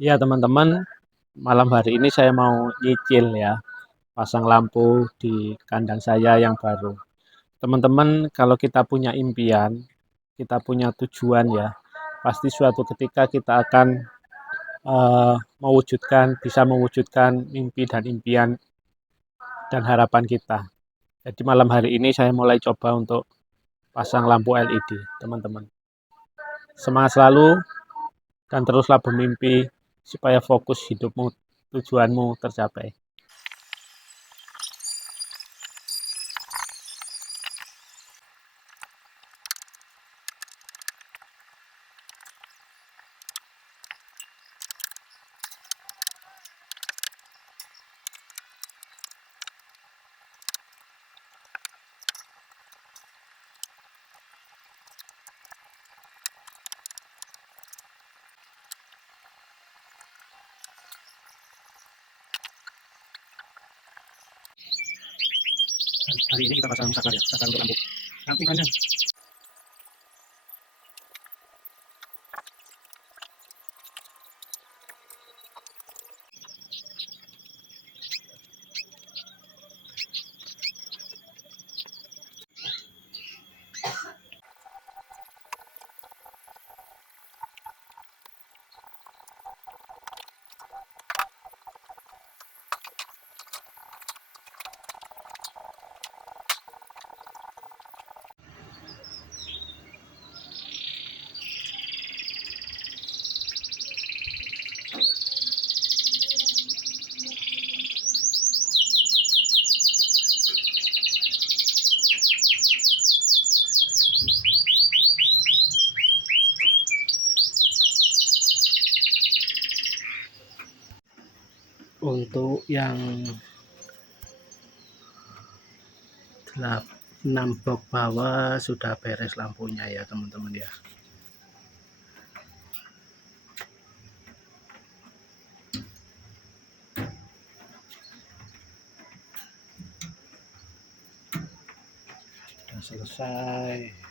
Ya teman-teman, malam hari ini saya mau nyicil ya, pasang lampu di kandang saya yang baru. Teman-teman, kalau kita punya impian, kita punya tujuan ya, pasti suatu ketika kita akan bisa mewujudkan mimpi dan impian dan harapan kita. Jadi malam hari ini saya mulai coba untuk pasang lampu LED, teman-teman. Semangat selalu dan teruslah bermimpi supaya fokus hidupmu, tujuanmu tercapai. Hari ini kita pasang saklar ya, saklar untuk lampu kandang. Untuk yang 6 box bawah sudah beres lampunya ya teman-teman ya. Sudah selesai.